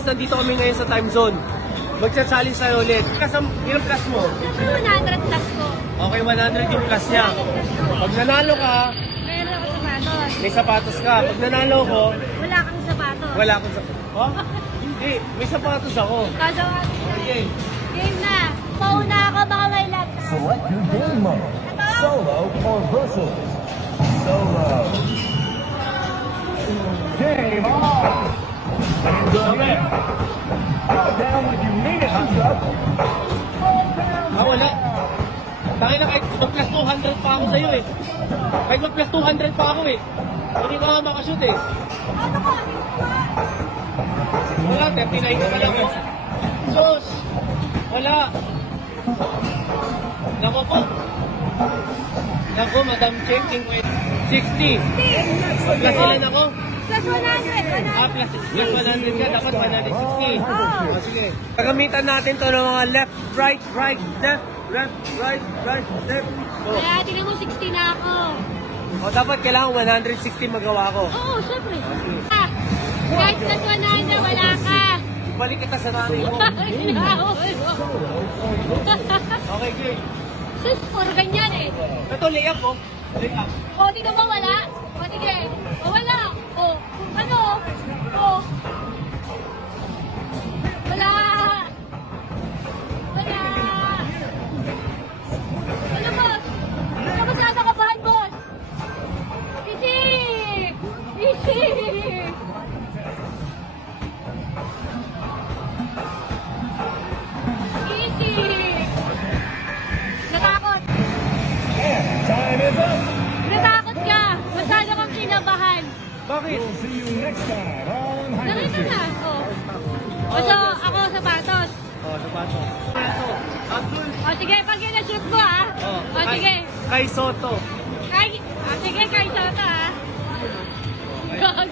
Tapos nandito kami ngayon sa time zone. Magsa-challenge tayo ulit. Ilang plus mo? 100 plus ko. Okay, 100 yung plus niya. Pag nanalo ka, Meron ako sapatos. may sapatos ka. Pag nanalo ko, Wala kang sapatos. wala akong sapatos. Oh? Hindi, may sapatos ako. Kagawa. Okay. Game na. Pauna ako, baka may lag. Select your game mode. Solo or versus. Solo. Game on. Okay. Throw down when you mean it, Hushuk. Wala. Dahil na kahit plus 200 pa ako sa'yo eh. Kahit plus 200 pa ako eh. Hindi ka nga makashoot eh. Wala, 39 ka lang eh. Sus! Wala. Nako po. Nako, Madam Cheng, 60. Plus ilan ako? Plus 100. Plus 100 ka, dapat 160. Sige. Pagamitan natin to ng mga left, right, left, right, left. Kaya tingnan mo, 60 na ako. O dapat kailangan 160 magawa ko. Oo, syempre. Kahit plus 100, wala ka. Balik kita sa nanay mo. Okay, good. Sus, puro ganyan eh. Ito, layup oh. Layup. O, tingnan mo, wala. O, tingnan. O, wala. O, ano? O. Wala. Wala. Ano, boss? Ano ba saan nakabahan, boss? Easy! Easy! Easy! Natakot. Time is up. Natakot ka. Masyado kang kinabahan. Bakit? We'll see you next time on Hide and Nakita Seek. na. O. So, ako sapatos. Oh, sapato. Ito, Abdul. O, sige, pag yun na-shoot mo, ha? O, sige. Kay Soto. Sige, kay Soto, ha? God.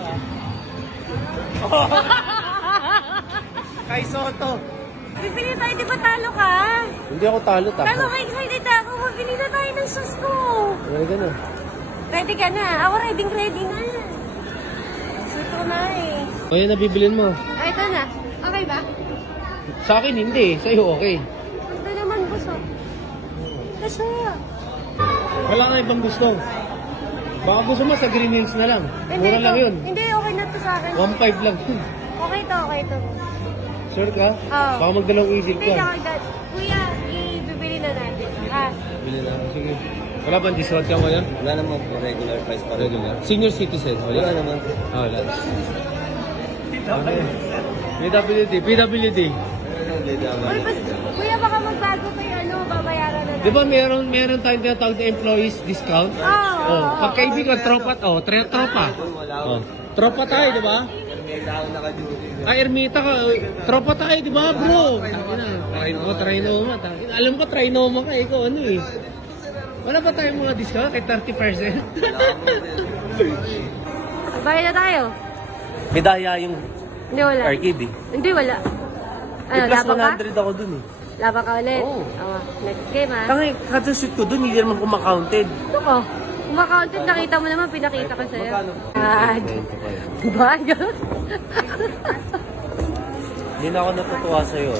Kay Soto. Bibili tayo, di ba talo ka? Hindi ako talo, Talo ka, excited ako. Mabili na tayo ng sus ko. Ready ka na. Ready ka na? Ako ready na. Shoot ko na eh. O yan, nabibilin mo. Ay, ito na. Okay ba? Sa akin, hindi. Sa'yo, okay. Ito naman, buso. Kasi, Wala ka ibang gusto. Baka gusto mo sa Green Hills na lang. Mura lang yun. Hindi, okay na to sa akin. 1.5 lang yun. Okay to. Sure ka? Oo. Baka magdalawang easy Hindi, ka. nakagad. Kuya, ibibili na natin. Ha? Bili na. Sige. Wala bang discount ka ngayon? Wala naman po, regular price pa rin. Regular. Senior citizen. Wala naman. Ah, wala. Okay. PWD. Uy, kuya, baka magbago kayo, babayaran na natin. Di ba meron tayong tinatawag na employees discount? Oo. Pag kaibigan, tropa. Oh. Tropa tayo, di ba? Ermita ka. Tropa tayo, di ba, bro? Trinoma. Alam ko, Trinoma ka. Ikaw, ano eh. Wala ba tayong mga discount? Kay 30%? Bayad na tayo. May daya yung Hindi, wala. arcade eh. Hindi, wala. Ano, Plus laban ka? 100 ako dun eh. Laban ka ulit? Oo. Next game, ha? Tangay, kada shoot ko dun, hindi naman kumakaunted. Ito ko. Kumakaunted, nakita mo naman, pinakita ko sa'yo. Bayad. Hindi na ako natutuwa sa'yo.